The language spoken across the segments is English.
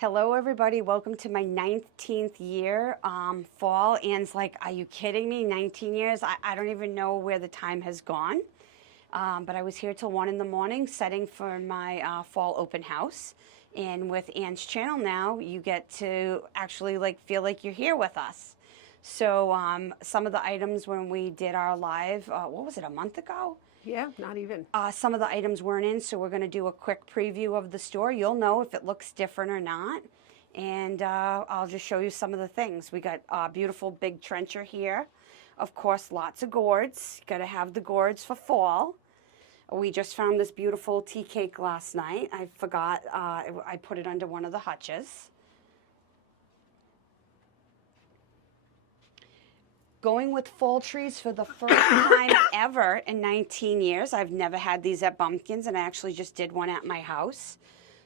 Hello, everybody. Welcome to my 19th year. Fall. Anne's like, are you kidding me? 19 years? I don't even know where the time has gone. But I was here till 1 in the morning setting for my fall open house. And with Anne's channel now, you get to actually feel like you're here with us. So some of the items when we did our live, what was it, a month ago? Yeah, not even. Some of the items weren't in, so we're going to do a quick preview of the store. You'll know if it looks different or not. And I'll just show you some of the things. We got a beautiful big trencher here. Of course, lots of gourds. Got to have the gourds for fall. We just found this beautiful tea cake last night. I forgot, I put it under one of the hutches. Going with fall trees for the first time ever in 19 years. I've never had these at Bumpkins, and I actually just did one at my house.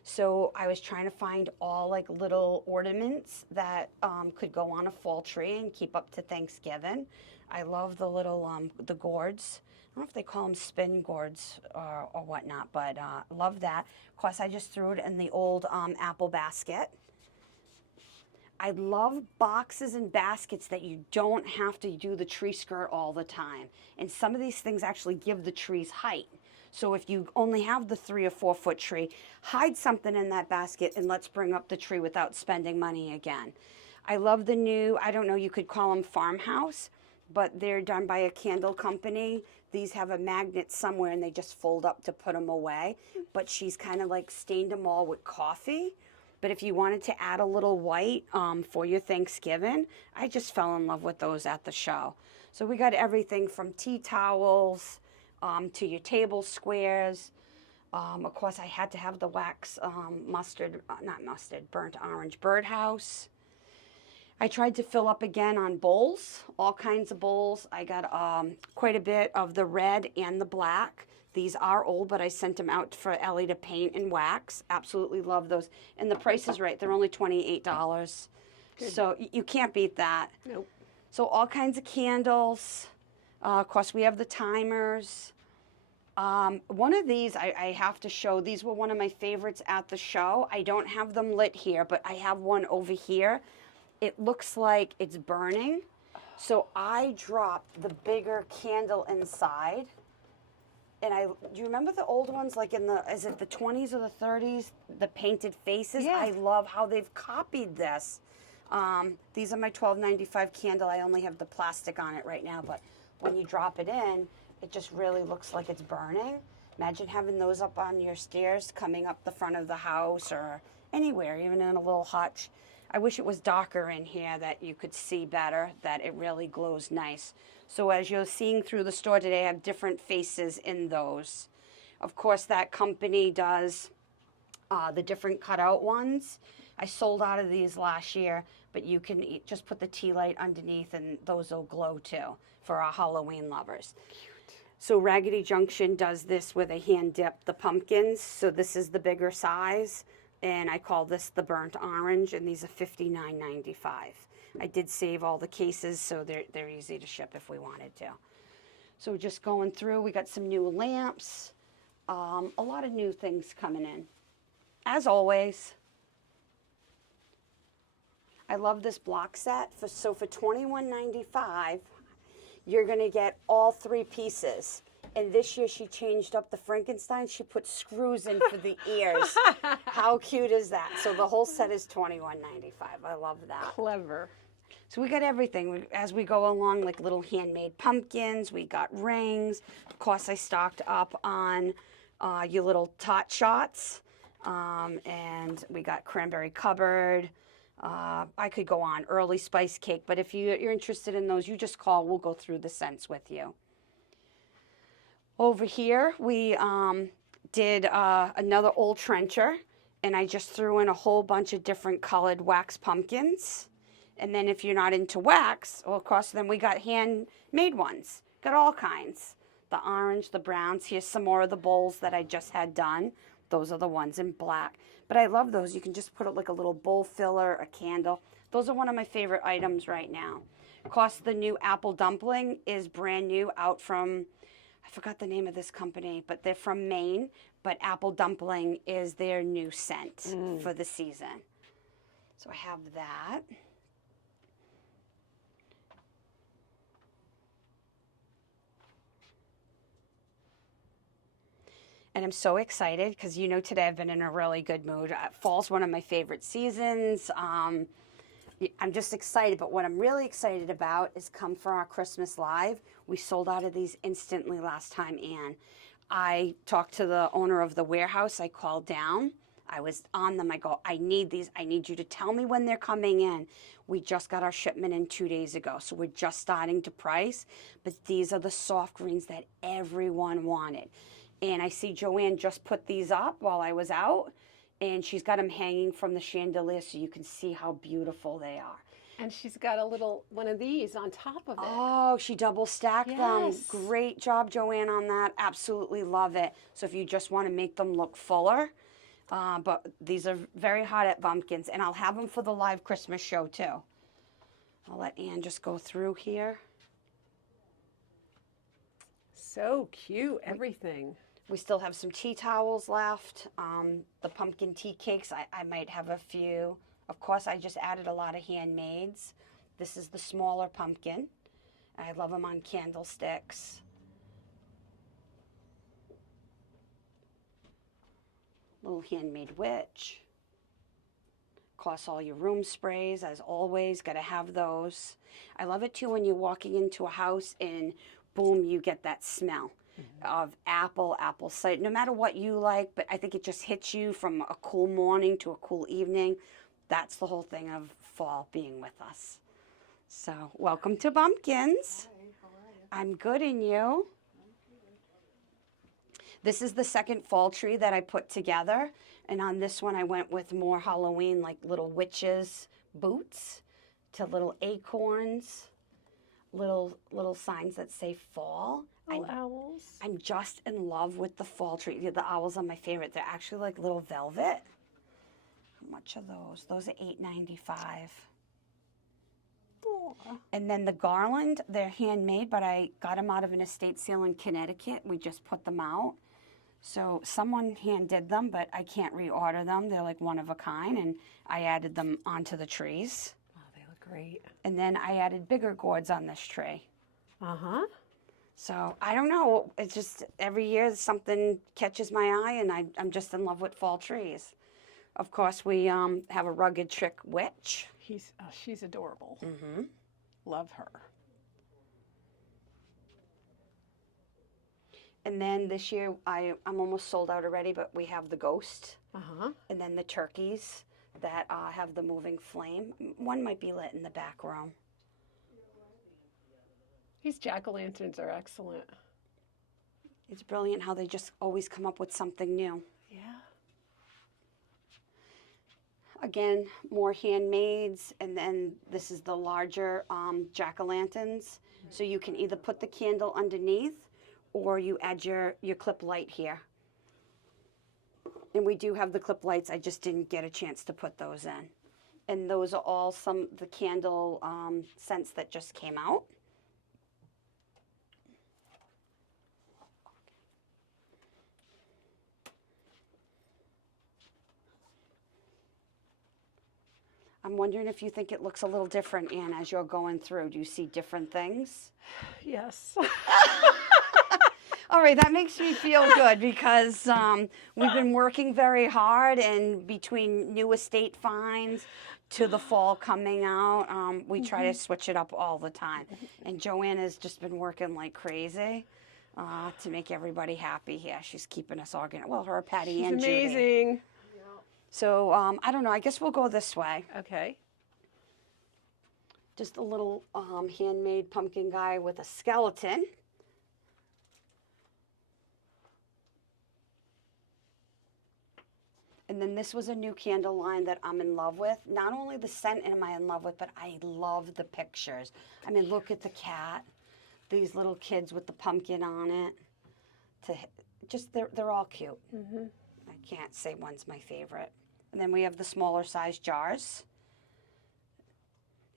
So I was trying to find all little ornaments that could go on a fall tree and keep up to Thanksgiving. I love the little, the gourds. I don't know if they call them spin gourds or whatnot, but love that. Of course, I just threw it in the old apple basket. I love boxes and baskets that you don't have to do the tree skirt all the time. And some of these things actually give the trees height. So if you only have the 3 or 4 foot tree, hide something in that basket and let's bring up the tree without spending money again. I love the new, I don't know, you could call them farmhouse, but they're done by a candle company. These have a magnet somewhere and they just fold up to put them away. But she's kind of stained them all with coffee. But if you wanted to add a little white for your Thanksgiving, I just fell in love with those at the show. So we got everything from tea towels to your table squares. Of course, I had to have the wax burnt orange birdhouse. I tried to fill up again on bowls, all kinds of bowls. I got quite a bit of the red and the black. These are old, but I sent them out for Ellie to paint and wax. Absolutely love those. And the price is right. They're only $28. Good. So you can't beat that. Nope. So all kinds of candles. Of course, we have the timers. One of these I have to show. These were one of my favorites at the show. I don't have them lit here, but I have one over here. It looks like it's burning. So I dropped the bigger candle inside. And do you remember the old ones, is it the 20s or the 30s, the painted faces? Yeah. I love how they've copied this. These are my $12.95 candle. I only have the plastic on it right now, but when you drop it in, it just really looks like it's burning. Imagine having those up on your stairs, coming up the front of the house or anywhere, even in a little hutch. I wish it was darker in here that you could see better, that it really glows nice. So as you're seeing through the store today, I have different faces in those. Of course, that company does the different cutout ones. I sold out of these last year, but you can just put the tea light underneath and those will glow too for our Halloween lovers. Cute. So Raggedy Junction does this where they hand dip the pumpkins. So this is the bigger size. And I call this the burnt orange, and these are $59.95. I did save all the cases, so they're easy to ship if we wanted to. So just going through, we got some new lamps, a lot of new things coming in. As always, I love this block set. So for $21.95, you're going to get all 3 pieces. And this year she changed up the Frankenstein. She put screws in for the ears. How cute is that? So the whole set is $21.95. I love that. Clever. So we got everything. As we go along, little handmade pumpkins. We got rings. Of course, I stocked up on your little tot shots. And we got cranberry cupboard. I could go on. Early spice cake. But if you're interested in those, you just call. We'll go through the scents with you. Over here, we did another old trencher, and I just threw in a whole bunch of different colored wax pumpkins. And then if you're not into wax, well, of course, then we got handmade ones. Got all kinds. The orange, the browns. Here's some more of the bowls that I just had done. Those are the ones in black. But I love those. You can just put it like a little bowl filler, a candle. Those are one of my favorite items right now. Of course, the new apple dumpling is brand new out from... I forgot the name of this company, but they're from Maine. But apple dumpling is their new scent for the season. So I have that. And I'm so excited because today I've been in a really good mood. Fall's one of my favorite seasons. I'm just excited, but what I'm really excited about is come for our Christmas Live. We sold out of these instantly last time, Anne. I talked to the owner of the warehouse. I called down. I was on them. I go, I need these. I need you to tell me when they're coming in. We just got our shipment in 2 days ago, so we're just starting to price. But these are the soft greens that everyone wanted. And I see Joanne just put these up while I was out, and she's got them hanging from the chandelier so you can see how beautiful they are. And she's got a little one of these on top of it. Oh, she double stacked them. Yes. Great job, Joanne, on that. Absolutely love it. So if you just want to make them look fuller, but these are very hot at Bumpkins, and I'll have them for the live Christmas show too. I'll let Anne just go through here. So cute, everything. We still have some tea towels left. The pumpkin tea cakes, I might have a few. Of course, I just added a lot of handmades. This is the smaller pumpkin. I love them on candlesticks. Little handmade witch. Of course, all your room sprays, as always, got to have those. I love it too when you're walking into a house and boom, you get that smell of apple cider, no matter what you like, but I think it just hits you from a cool morning to a cool evening. That's the whole thing of fall being with us. So, welcome to Bumpkins. Hi, how are you? I'm good, and you? This is the second fall tree that I put together, and on this one I went with more Halloween, like little witches' boots to little acorns, little signs that say fall. Oh, owls. I'm just in love with the fall tree. The owls are my favorite. They're actually like little velvet. How much are those? Those are $8.95. Oh. And then the garland, they're handmade, but I got them out of an estate sale in Connecticut. We just put them out. So someone hand did them, but I can't reorder them. They're like one of a kind, and I added them onto the trees. Oh, they look great. And then I added bigger gourds on this tree. Uh-huh. So I don't know. It's just every year something catches my eye, and I'm just in love with fall trees. Of course, we have a rugged trick witch. She's adorable. Mm-hmm. Love her. And then this year, I'm almost sold out already, but we have the ghost. Uh-huh. And then the turkeys that have the moving flame. One might be lit in the back room. These jack-o'-lanterns are excellent. It's brilliant how they just always come up with something new. Yeah. Again, more handmades, and then this is the larger jack-o'-lanterns. So you can either put the candle underneath, or you add your clip light here. And we do have the clip lights. I just didn't get a chance to put those in. And those are all some of the candle scents that just came out. I'm wondering if you think it looks a little different, Anne, as you're going through. Do you see different things? Yes. All right, that makes me feel good because we've been working very hard, and between new estate finds to the fall coming out, we try to switch it up all the time. And Joanne has just been working like crazy to make everybody happy here. She's keeping us organized. Well, her, Patty, She's and Judy. amazing. So I don't know. I guess we'll go this way. Okay. Just a little handmade pumpkin guy with a skeleton. And then this was a new candle line that I'm in love with. Not only the scent am I in love with, but I love the pictures. I mean, look at the cat. These little kids with the pumpkin on it. They're all cute. Mm-hmm. I can't say one's my favorite. And then we have the smaller size jars.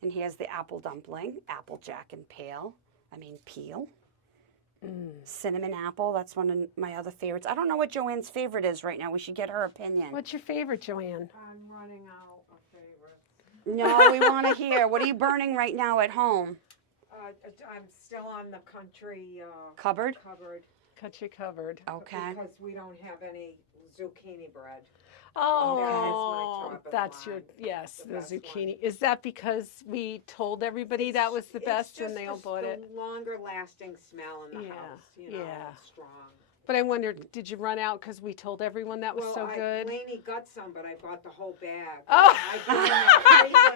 And here's the apple dumpling, applejack and peel. Cinnamon apple, that's one of my other favorites. I don't know what Joanne's favorite is right now. We should get her opinion. What's your favorite, Joanne? I'm running out of favorites. No, we want to hear. What are you burning right now at home? I'm still on the country Cupboard? cupboard Country covered. Okay. because we don't have any zucchini bread. Oh, top of the that's your, line. yes, The the best one. zucchini. Is that because we told everybody that was the best and they all bought it? It's just the longer lasting smell in the Yeah, house, you know, yeah. it's strong. But I wondered, did you run out because we told everyone that was so good? Lainey got some, but I bought the whole bag. Oh.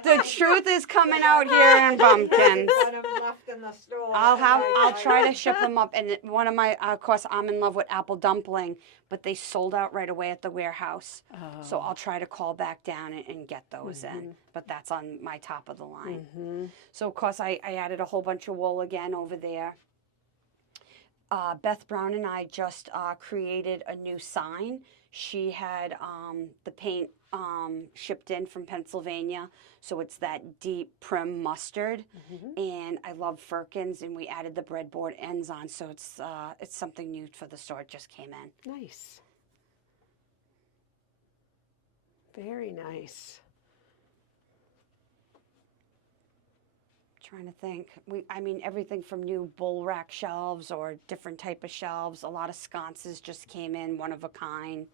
The truth is coming out here in Bumpkins. Got 'em left in the store. I'll try to ship them up. And one of my, of course, I'm in love with apple dumpling, but they sold out right away at the warehouse. So I'll try to call back down and get those in. But that's on my top of the line. So of course I added a whole bunch of wool again over there. Beth Brown and I just created a new sign. She had the paint shipped in from Pennsylvania, so it's that deep prim mustard. And I love firkins, and we added the breadboard ends on, so it's something new for the store. It just came in. Nice. Very nice. Trying to think. I mean, everything from new bull rack shelves or different type of shelves. A lot of sconces just came in, one of a kind.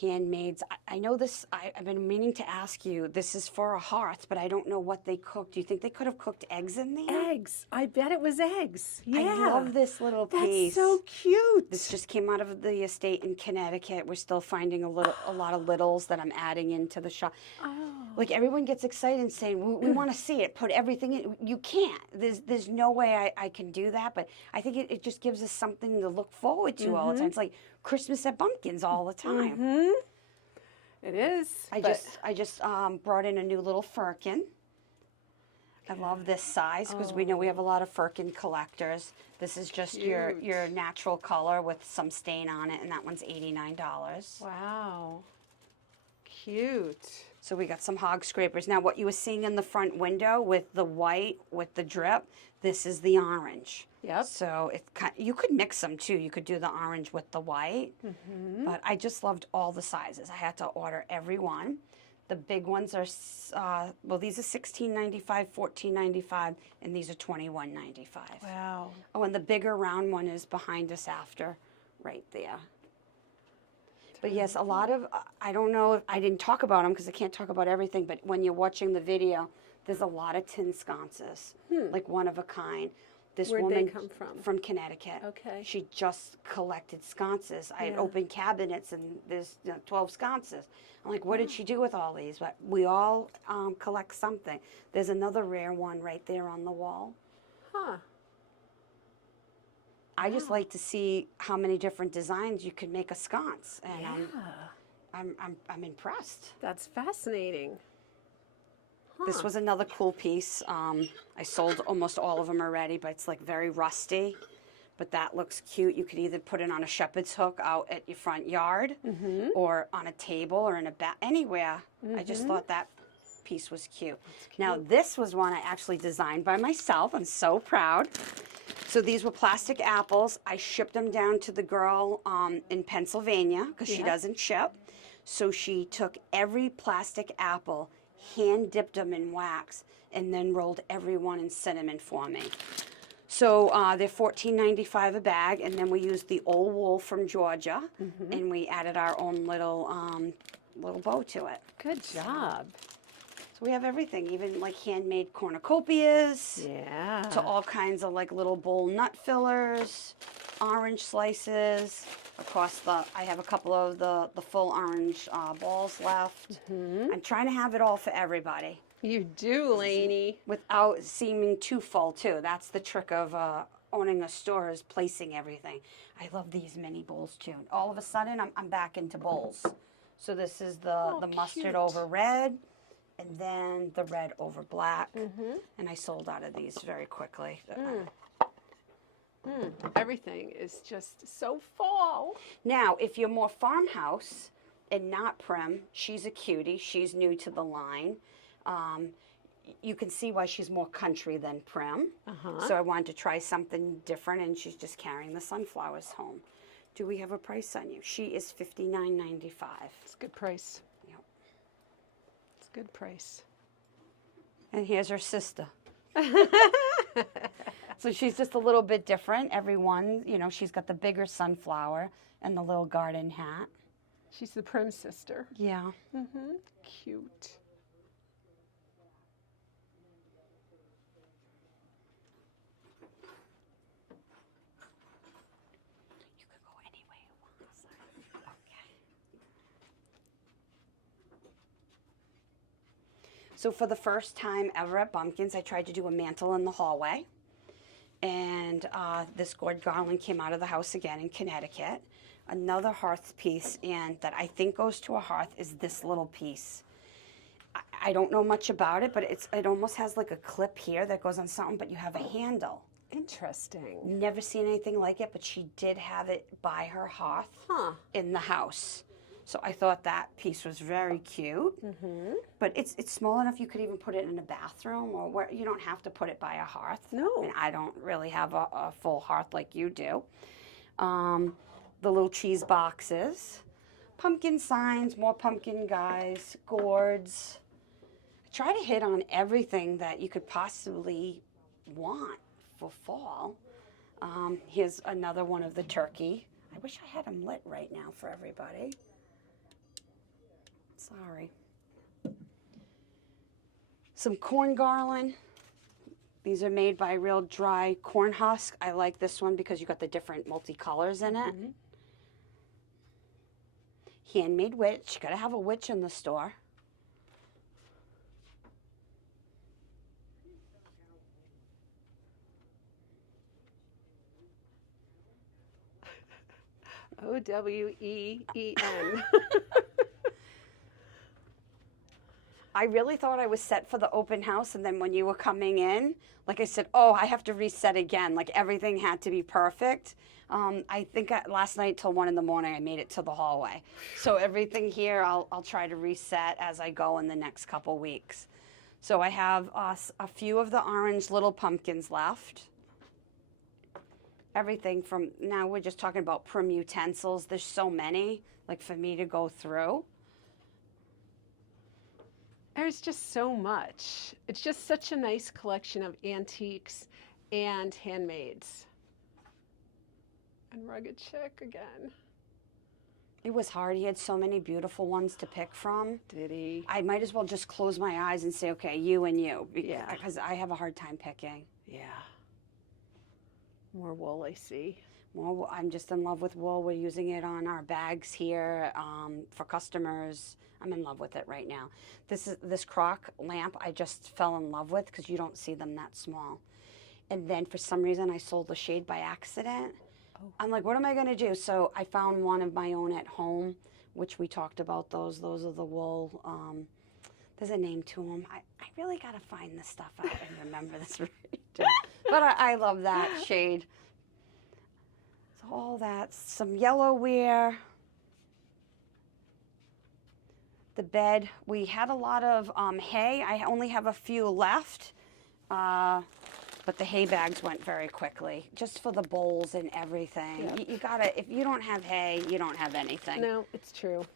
Handmaids. I know this, I've been meaning to ask you, this is for a hearth, but I don't know what they cooked. Do you think they could have cooked eggs in there? Eggs. I bet it was eggs. Yeah. I love this little piece. That's so cute. This just came out of the estate in Connecticut. We're still finding a lot of littles that I'm adding into the shop. Oh. Like everyone gets excited and saying, we want to see it, put everything in. You can't. There's no way I can do that, but I think it just gives us something to look forward to all the time. It's like Christmas at Bumpkins all the time. It is. I just brought in a new little firkin. I love this size because we know we have a lot of firkin collectors. This is just your natural color with some stain on it, and that one's $89. Wow. Cute. So we got some hog scrapers. Now what you were seeing in the front window with the white, with the drip, this is the orange. Yep. So you could mix them too. You could do the orange with the white. But I just loved all the sizes. I had to order every one. The big ones are, well, these are $16.95, $14.95, and these are $21.95. Wow. Oh, and the bigger round one is behind us after, right there. But yes, a lot of, I don't know, I didn't talk about them because I can't talk about everything, but when you're watching the video, there's a lot of tin sconces, like one of a kind. This Where'd woman they come from? From Connecticut. Okay. She just collected sconces. I had Yeah. opened cabinets and there's 12 sconces. I'm like, what did she do with all these? But we all collect something. There's another rare one right there on the wall. Huh. I just like to see how many different designs you could make a sconce, and I'm impressed. That's fascinating. This was another cool piece. I sold almost all of them already, but it's like very rusty. But that looks cute. You could either put it on a shepherd's hook out at your front yard, or on a table, or in a anywhere. I just thought that piece was cute. Now this was one I actually designed by myself. I'm so proud. So these were plastic apples. I shipped them down to the girl in Pennsylvania because she doesn't ship. So she took every plastic apple, hand dipped them in wax, and then rolled every one in cinnamon for me. So they're $14.95 a bag, and then we used the old wool from Georgia, and we added our own little bow to it. Good job. So we have everything, even like handmade cornucopias. Yeah. To all kinds of like little bowl nut fillers, orange slices. Of course, I have a couple of the full orange balls left. I'm trying to have it all for everybody You do, Lainey. without seeming too full too. That's the trick of owning a store, is placing everything. I love these mini bowls too. All of a sudden, I'm back into bowls. So this is the mustard cute. over red, and then the red over black. And I sold out of these very quickly. Everything is just so fall. Now, if you're more farmhouse and not prim, she's a cutie. She's new to the line. You can see why she's more country than prim. So I wanted to try something different, and she's just carrying the sunflowers home. Do we have a price on you? She is $59.95. It's a good price. Yep. It's good price. And here's her sister. So she's just a little bit different. Everyone, you know, she's got the bigger sunflower and the little garden hat. She's the prim sister. Yeah. Mm-hmm. Cute. You could go any way you want. Sorry. Okay. So for the first time ever at Bumpkins, I tried to do a mantle in the hallway. And this gourd garland came out of the house again in Connecticut. Another hearth piece, and that I think goes to a hearth, is this little piece. I don't know much about it, but it almost has like a clip here that goes on something, but you have a handle. Interesting. Never seen anything like it, but she did have it by her hearth in the house. So I thought that piece was very cute. Mm-hmm. But it's small enough you could even put it in a bathroom, or where you don't have to put it by a hearth. No. I mean, I don't really have a full hearth like you do. The little cheese boxes, pumpkin signs, more pumpkin guys, gourds. I try to hit on everything that you could possibly want for fall. Here's another one of the turkey. I wish I had them lit right now for everybody. Sorry. Some corn garland. These are made by real dry corn husk. I like this one because you got the different multicolors in it. Handmade witch. Got to have a witch in the store. O-W-E-E-N. I really thought I was set for the open house, and then when you were coming in, like I said, oh, I have to reset again. Like everything had to be perfect. I think last night till 1 a.m, I made it to the hallway. So everything here, I'll try to reset as I go in the next couple weeks. So I have a few of the orange little pumpkins left. Everything from, now we're just talking about prim utensils. There's so many, like for me to go through. There's just so much. It's just such a nice collection of antiques and handmades. And Rugged Chick again. It was hard. He had so many beautiful ones to pick from. Did he? I might as well just close my eyes and say, okay, you and you. Yeah. Because I have a hard time picking. Yeah. More wool, I see. Well, I'm just in love with wool. We're using it on our bags here for customers. I'm in love with it right now. This crock lamp I just fell in love with because you don't see them that small. And then for some reason I sold the shade by accident. Oh. I'm like, what am I going to do? So I found one of my own at home, which we talked about those. Those are the wool. There's a name to them. I really got to find this stuff out and remember this right. But I love that shade. So all that, some yellow wear. The bed, we had a lot of hay. I only have a few left, but the hay bags went very quickly, just for the bowls and everything. Yeah. You gotta, if you don't have hay, you don't have anything. No, it's true.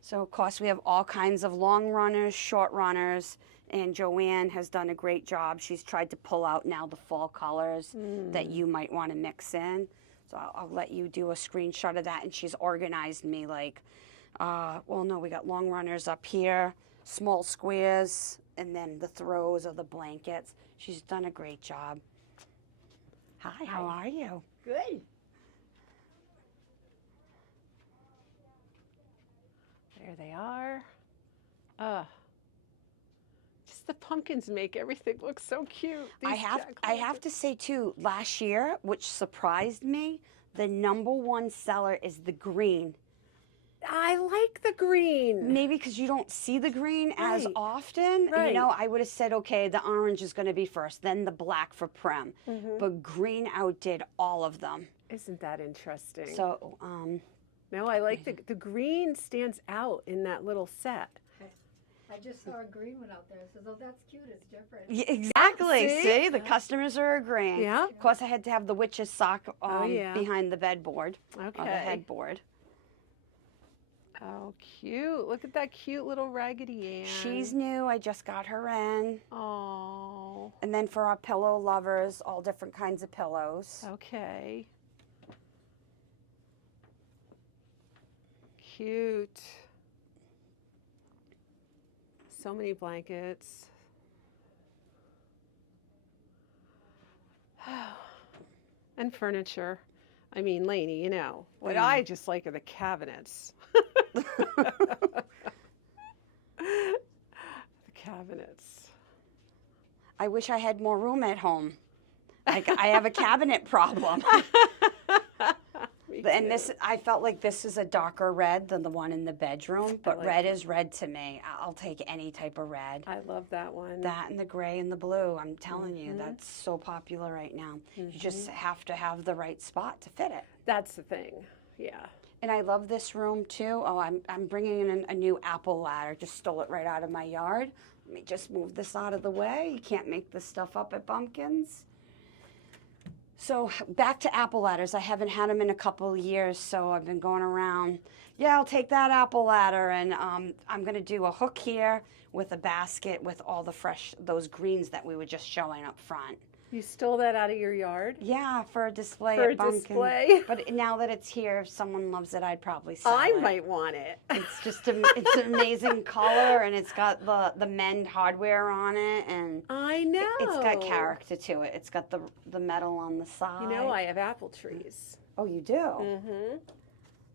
So of course we have all kinds of long runners, short runners, and Joanne has done a great job. She's tried to pull out now the fall colors that you might want to mix in. So I'll let you do a screenshot of that, and she's organized me like, well, no, we got long runners up here, small squares, and then the throws of the blankets. She's done a great job. Hi, how are you? Good. There they are. Just the pumpkins make everything look so cute. I have to say too, last year, which surprised me, the #1 seller is the green. I like the green. Maybe because you don't see the green as Right. often. Right. You know, I would have said, okay, the orange is going to be first, then the black for prim. But green outdid all of them. Isn't that interesting? So, no, I like the green stands out in that little set. I just saw a green one out there. I said, oh, that's cute. It's different. yeah, exactly. See? See, the customers are agreeing. Yeah. Of course, I had to have the witch's sock yeah. behind the bedboard, or the Okay. headboard. Oh, cute. Look at that cute little Raggedy Ann. She's new. I just got her in. Oh. And then for our pillow lovers, all different kinds of pillows. Okay. Cute. So many blankets. And furniture. I mean, Lainey, you know, what Yeah. I just like are the cabinets. The cabinets. I wish I had more room at home. Like I have a cabinet problem. Me And too. this, I felt like this is a darker red than the one in the bedroom, but like red it. is red to me. I'll take any type of red. I love that one. That and the gray and the blue, I'm telling you, that's so popular right now. You just have to have the right spot to fit it. That's the thing. Yeah. And I love this room too. Oh, I'm bringing in a new apple ladder. Just stole it right out of my yard. Let me just move this out of the way. You can't make this stuff up at Bumpkins. So back to apple ladders. I haven't had them in a couple of years, so I've been going around. Yeah, I'll take that apple ladder, and I'm going to do a hook here with a basket with all the fresh, those greens that we were just showing up front. You stole that out of your yard? Yeah, for a display For at a Bumpkins. display? But now that it's here, if someone loves it, I'd probably sell I it. might want it. It's just it's an amazing color, and it's got the mend hardware on it, and I know. it's got character to it. It's got the metal on the side. You know, I have apple trees. Oh, you do? Mm-hmm.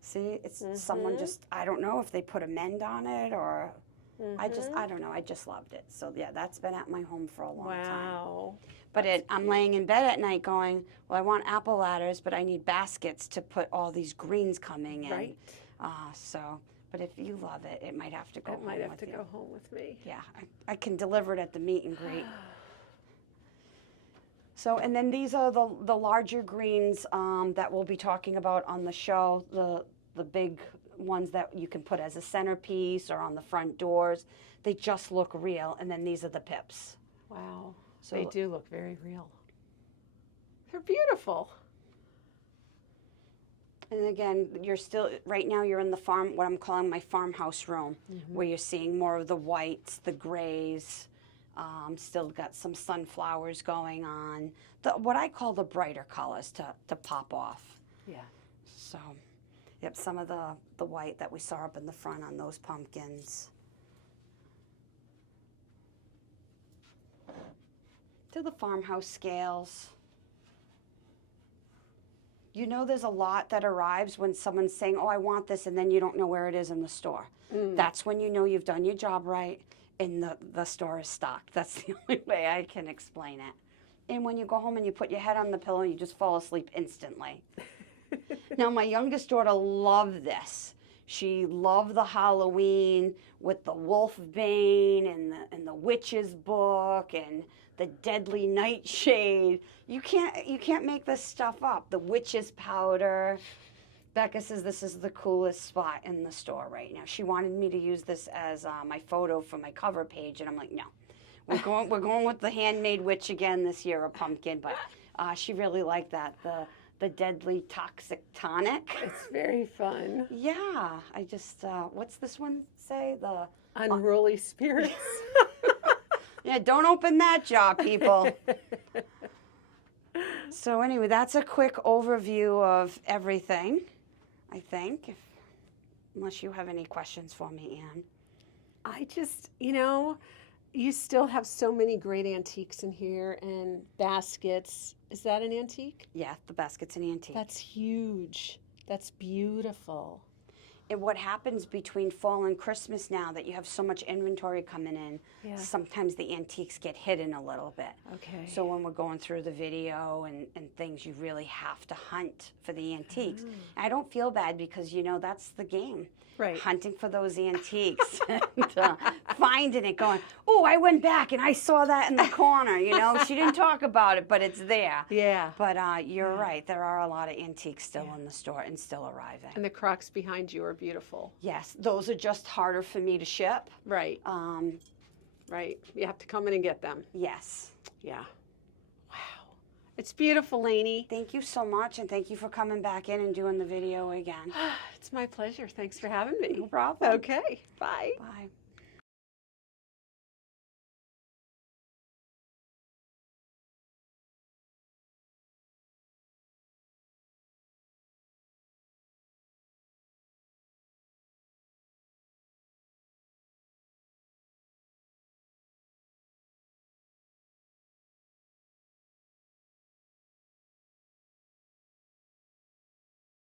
See, it's someone just, I don't know if they put a mend on it or I don't know. I just loved it. So yeah, that's been at my home for a long time. Wow. But I'm laying in bed at night going, well, I want apple ladders, but I need baskets to put all these greens coming in. Right. But if you love it, it might have to go It home might have with to you. go home with me. Yeah, I can deliver it at the meet and greet. So, and then these are the larger greens that we'll be talking about on the show, the big ones that you can put as a centerpiece or on the front doors. They just look real. And then these are the pips. Wow. So They do look very real. They're beautiful. And again, you're still, right now you're in the farm, what I'm calling my farmhouse room, where you're seeing more of the whites, the grays, still got some sunflowers going on. What I call the brighter colors to pop off. Yeah. So, yep, some of the white that we saw up in the front on those pumpkins. To the farmhouse scales. You know there's a lot that arrives when someone's saying, oh, I want this, and then you don't know where it is in the store. That's when you know you've done your job right and the store is stocked. That's the only way I can explain it. And when you go home and you put your head on the pillow, you just fall asleep instantly. Now, my youngest daughter loved this. She loved the Halloween with the wolf bane and the witch's book and the deadly nightshade. You can't make this stuff up. The witch's powder. Becca says this is the coolest spot in the store right now. She wanted me to use this as my photo for my cover page, and I'm like, no. We're going with the handmade witch again this year, a pumpkin, but she really liked that. The deadly toxic tonic. It's very fun. Yeah, I just, what's this one say? The Unruly spirits. Yeah, don't open that jar, people. So anyway, that's a quick overview of everything, I think, unless you have any questions for me, Anne. I just, you still have so many great antiques in here and baskets. Is that an antique? Yeah, the basket's an antique. That's huge. That's beautiful. And what happens between fall and Christmas now that you have so much inventory coming in, Yeah. sometimes the antiques get hidden a little bit. Okay. So when we're going through the video and things, you really have to hunt for the antiques. I don't feel bad because, that's the game. Right. Hunting for those antiques and finding it going, oh, I went back and I saw that in the corner, She didn't talk about it, but it's there. Yeah. But you're right. There are a lot of antiques still in the store and still arriving. And the Crocs behind you are beautiful. Yes, those are just harder for me to ship. Right. Right. You have to come in and get them. Yes. Yeah. Wow. It's beautiful, Lainey. Thank you so much, and thank you for coming back in and doing the video again. It's my pleasure. Thanks for having me. No problem. Okay, bye. Bye.